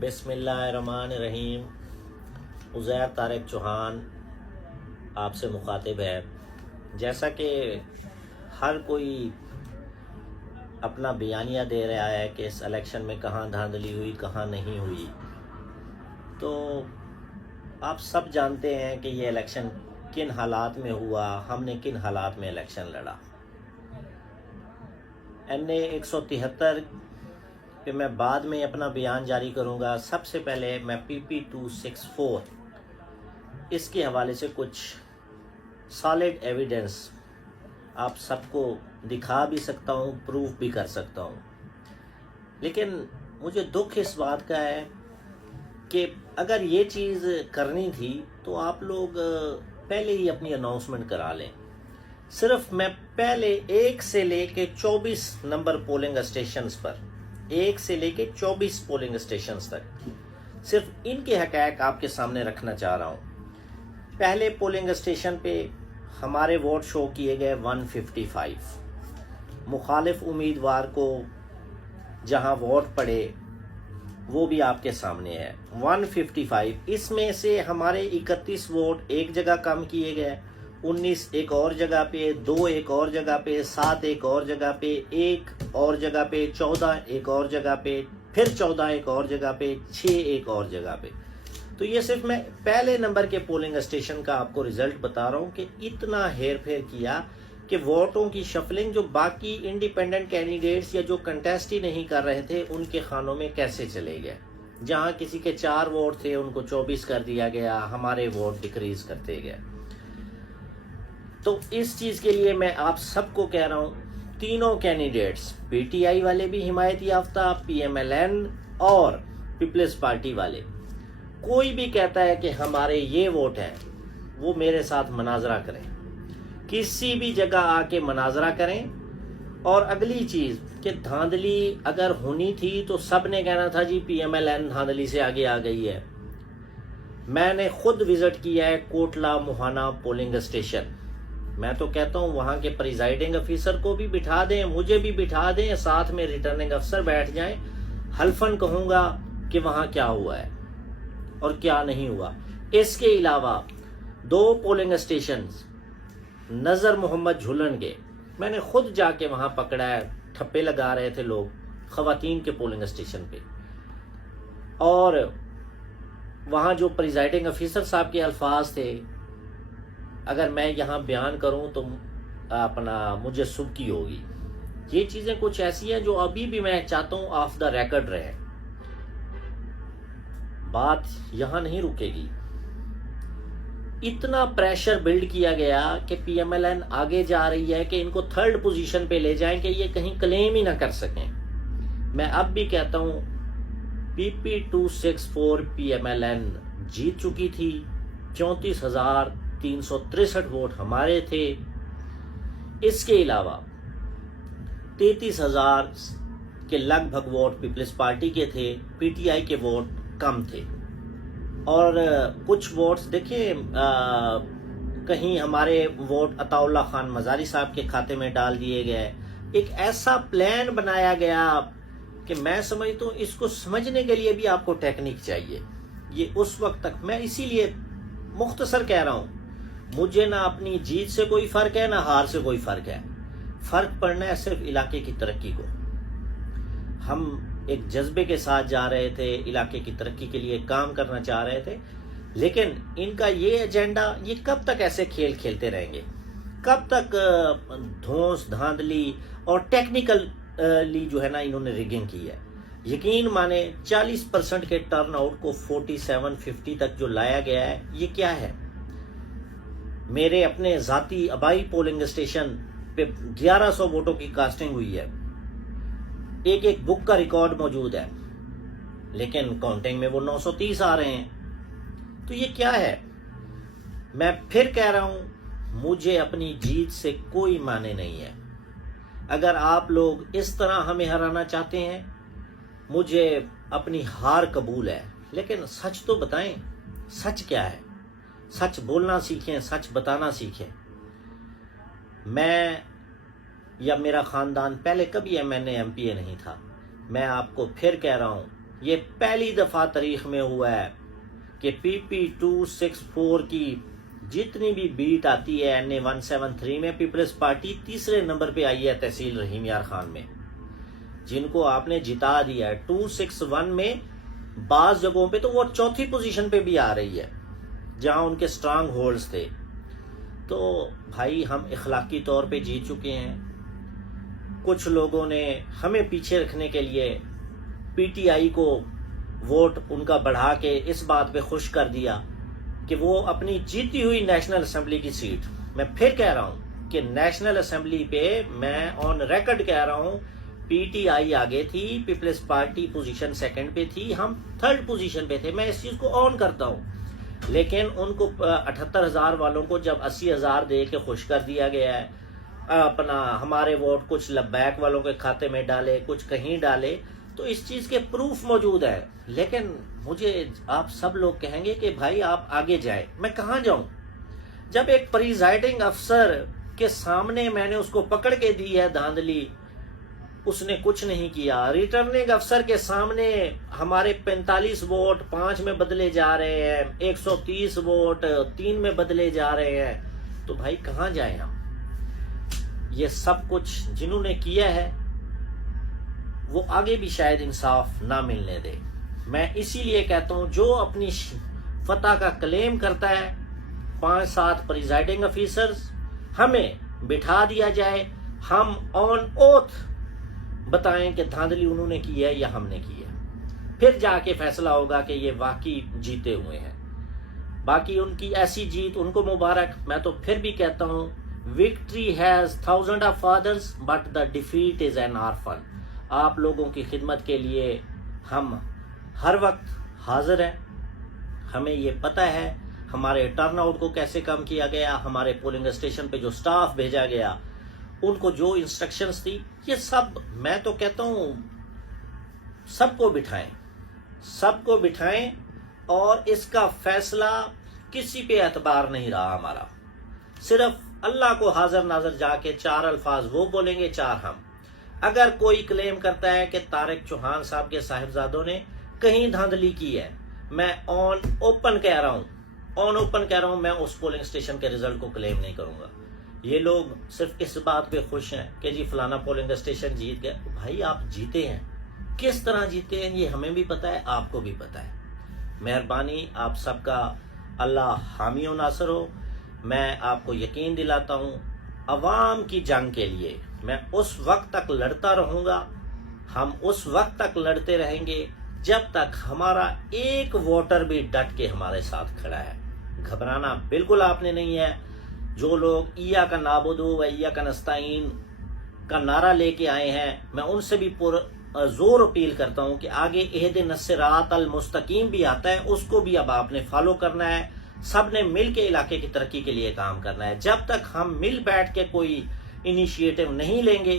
बिस्मिल्लाहिर्रहमानिर्रहीम। उज़ैर तारिक चौहान आपसे मुखातिब है। जैसा कि हर कोई अपना बयानिया दे रहा है कि इस इलेक्शन में कहाँ धांधली हुई कहाँ नहीं हुई, तो आप सब जानते हैं कि ये इलेक्शन किन हालात में हुआ, हमने किन हालात में इलेक्शन लड़ा। NA 173 पे मैं बाद में अपना बयान जारी करूंगा। सबसे पहले मैं PP 264 इसके हवाले से कुछ सॉलिड एविडेंस आप सबको दिखा भी सकता हूं, प्रूफ भी कर सकता हूं। लेकिन मुझे दुख इस बात का है कि अगर ये चीज़ करनी थी तो आप लोग पहले ही अपनी अनाउंसमेंट करा लें। सिर्फ मैं पहले 1 से लेके 24 नंबर पोलिंग स्टेशंस पर, 1 से लेके 24 पोलिंग स्टेशंस तक सिर्फ इनके हक़ाइक़ आपके सामने रखना चाह रहा हूँ। पहले पोलिंग स्टेशन पे हमारे वोट शो किए गए 155, मुखालिफ उम्मीदवार को जहां वोट पड़े वो भी आपके सामने है 155। इसमें से हमारे 31 वोट एक जगह कम किए गए, 19 एक और जगह पे, 2 एक और जगह पे, 7 एक और जगह पे, 1 और जगह पे, 14 एक और जगह पे, फिर 14 एक और जगह पे, 6 एक और जगह पे। तो ये सिर्फ मैं पहले नंबर के पोलिंग स्टेशन का आपको रिजल्ट बता रहा हूँ कि इतना हेर फेर किया कि वोटों की शफलिंग जो बाकी इंडिपेंडेंट कैंडिडेट्स या जो कंटेस्ट ही नहीं कर रहे थे उनके खानों में कैसे चले गए। जहां किसी के 4 वोट थे उनको 24 कर दिया गया, हमारे वोट डिक्रीज करते गए। तो इस चीज के लिए मैं आप सबको कह रहा हूं, तीनों कैंडिडेट्स, PTI वाले भी हिमायत याफ्ता, PMLN और पीपल्स पार्टी वाले, कोई भी कहता है कि हमारे ये वोट हैं, वो मेरे साथ मनाजरा करें, किसी भी जगह आके मनाजरा करें। और अगली चीज कि धांधली अगर होनी थी तो सब ने कहना था जी PMLN धांधली से आगे आ गई है। मैंने खुद विजिट किया है कोटला मुहाना पोलिंग स्टेशन। मैं तो कहता हूं वहां के प्रिजाइडिंग ऑफिसर को भी बिठा दें, मुझे भी बिठा दें, साथ में रिटर्निंग अफसर बैठ जाएं, हल्फन कहूंगा कि वहां क्या हुआ है और क्या नहीं हुआ। इसके अलावा 2 पोलिंग स्टेशन नजर मोहम्मद झुलन के मैंने खुद जाके वहां पकड़ा है, ठप्पे लगा रहे थे लोग खवातीन के पोलिंग स्टेशन पे। और वहां जो प्रिजाइडिंग ऑफिसर साहब के अल्फाज थे, अगर मैं यहां बयान करूं तो अपना मुझे सुबकी होगी। ये चीजें कुछ ऐसी हैं जो अभी भी मैं चाहता हूं ऑफ द रिकॉर्ड रहे। बात यहां नहीं रुकेगी। इतना प्रेशर बिल्ड किया गया कि PMLN आगे जा रही है कि इनको 3rd पोजीशन पे ले जाएं कि ये कहीं क्लेम ही ना कर सकें। मैं अब भी कहता हूं PP 264 PMLN जीत चुकी थी, 34,363 वोट हमारे थे। इसके अलावा 33,000 के लगभग वोट पीपल्स पार्टी के थे, PTI के वोट कम थे। और कुछ वोट्स देखिए, कहीं हमारे वोट अताउल्ला खान मजारी साहब के खाते में डाल दिए गए। एक ऐसा प्लान बनाया गया कि मैं समझता हूँ इसको समझने के लिए भी आपको टेक्निक चाहिए। ये उस वक्त तक मैं इसीलिए मुख्तसर कह रहा हूँ, मुझे ना अपनी जीत से कोई फर्क है ना हार से कोई फर्क है। फर्क पड़ना है सिर्फ इलाके की तरक्की को। हम एक जज्बे के साथ जा रहे थे, इलाके की तरक्की के लिए काम करना चाह रहे थे, लेकिन इनका ये एजेंडा, ये कब तक ऐसे खेल खेलते रहेंगे? कब तक धौंस धांधली और टेक्निकली जो है ना इन्होंने रिगिंग की है। यकीन माने 40% के टर्नआउट को 47-50 तक जो लाया गया है, ये क्या है? मेरे अपने जाती आबाई पोलिंग स्टेशन पे 1100 वोटों की कास्टिंग हुई है, एक बुक का रिकॉर्ड मौजूद है, लेकिन काउंटिंग में वो 930 आ रहे हैं। तो ये क्या है? मैं फिर कह रहा हूं, मुझे अपनी जीत से कोई माने नहीं है। अगर आप लोग इस तरह हमें हराना चाहते हैं, मुझे अपनी हार कबूल है, लेकिन सच तो बताएं, सच क्या है? सच बोलना सीखें, सच बताना सीखें। मैं या मेरा खानदान पहले कभी MNA MPA नहीं था। मैं आपको फिर कह रहा हूं, ये पहली दफ़ा तारीख में हुआ है कि PP264 की जितनी भी बीट आती है NA173 में, पीपल्स पार्टी तीसरे नंबर पे आई है तहसील रहीम यार खान में, जिनको आपने जिता दिया है। 261 में बाज जगहों पे तो वो चौथी पोजीशन पे भी आ रही है जहां उनके स्ट्रांग होल्ड्स थे। तो भाई हम इखलाकी तौर पे जीत चुके हैं। कुछ लोगों ने हमें पीछे रखने के लिए PTI को वोट उनका बढ़ा के इस बात पे खुश कर दिया कि वो अपनी जीती हुई नेशनल असेंबली की सीट, मैं फिर कह रहा हूं कि नेशनल असेंबली पे मैं ऑन रिकॉर्ड कह रहा हूं PTI आगे थी, पीपल्स पार्टी पोजीशन सेकंड पे थी, हम थर्ड पोजीशन पे थे। मैं इस चीज को ऑन करता हूं। लेकिन उनको 78,000 वालों को जब 80,000 दे के खुश कर दिया गया है, अपना हमारे वोट कुछ लब्बैक वालों के खाते में डाले, कुछ कहीं डाले, तो इस चीज के प्रूफ मौजूद है। लेकिन मुझे आप सब लोग कहेंगे कि भाई आप आगे जाएं, मैं कहां जाऊं? जब एक प्रिजाइडिंग अफसर के सामने मैंने उसको पकड़ के दी है धांधली, उसने कुछ नहीं किया। रिटर्निंग अफसर के सामने हमारे 45 वोट 5 में बदले जा रहे हैं, 130 वोट 3 में बदले जा रहे हैं, तो भाई कहां जाएं हम? ये सब कुछ जिन्होंने किया है वो आगे भी शायद इंसाफ ना मिलने दे। मैं इसीलिए कहता हूं जो अपनी फतह का क्लेम करता है, 5-7 प्रिजाइडिंग ऑफिसर्स हमें बिठा दिया जाए, हम ऑन ओथ बताएं कि धांधली उन्होंने की है या हमने की है, फिर जाके फैसला होगा कि ये वाकई जीते हुए हैं। बाकी उनकी ऐसी जीत उनको मुबारक। मैं तो फिर भी कहता हूं victory has 1000 of fathers but the defeat is an orphan. आप लोगों की खिदमत के लिए हम हर वक्त हाजिर हैं। हमें ये पता है हमारे टर्नआउट को कैसे कम किया गया, हमारे पोलिंग स्टेशन पे जो स्टाफ भेजा गया, उनको जो इंस्ट्रक्शंस थी, ये सब मैं तो कहता हूं सबको बिठाएं और इसका फैसला किसी पे एतबार नहीं रहा हमारा। सिर्फ अल्लाह को हाजिर नाजर जाके 4 अल्फाज वो बोलेंगे, 4 हम। अगर कोई क्लेम करता है कि तारिक चौहान साहब के साहिबजादों ने कहीं धांधली की है, मैं ऑन ओपन कह रहा हूं, मैं उस पोलिंग स्टेशन के रिजल्ट को क्लेम नहीं करूंगा। ये लोग सिर्फ इस बात पे खुश हैं कि जी फलाना पोलिंग स्टेशन जीत गया। भाई आप जीते हैं, किस तरह जीते हैं ये हमें भी पता है, आपको भी पता है। मेहरबानी आप सबका, अल्लाह हामी व नासर हो। मैं आपको यकीन दिलाता हूं अवाम की जंग के लिए मैं उस वक्त तक लड़ता रहूंगा, हम उस वक्त तक लड़ते रहेंगे जब तक हमारा एक वोटर भी डट के हमारे साथ खड़ा है। घबराना बिल्कुल आपने नहीं है। जो लोग ईया का नाबुदू व ईया का नस्ताइन का नारा लेके आए हैं, मैं उनसे भी जोर अपील करता हूं कि आगे एहद सिरात अल मुस्तकीम भी आता है, उसको भी अब आपने फॉलो करना है। सब ने मिल के इलाके की तरक्की के लिए काम करना है। जब तक हम मिल बैठ के कोई इनिशिएटिव नहीं लेंगे,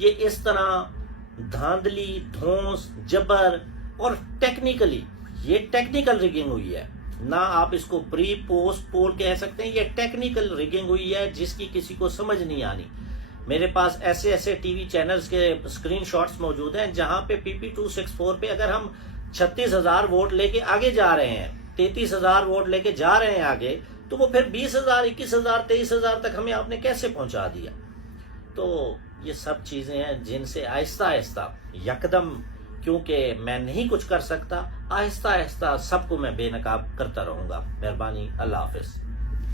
ये इस तरह धांधली, धौंस, जबर और टेक्निकल रिगिंग हुई है ना, आप इसको प्री पोस्ट पोल कह सकते हैं, ये टेक्निकल रिगिंग हुई है जिसकी किसी को समझ नहीं आनी। मेरे पास ऐसे टीवी चैनल्स के स्क्रीनशॉट्स मौजूद हैं जहां पे PP264 पे अगर हम 36,000 वोट लेके आगे जा रहे हैं, 33,000 वोट लेके जा रहे हैं आगे, तो वो फिर 20,000, 21,000, 23,000 तक हमें आपने कैसे पहुंचा दिया? तो ये सब चीजें हैं जिनसे आहिस्ता आहिस्ता यकदम, क्योंकि मैं नहीं कुछ कर सकता, आहिस्ता आहिस्ता सबको मैं बेनकाब करता रहूंगा। मेहरबानी, अल्लाह हाफिज।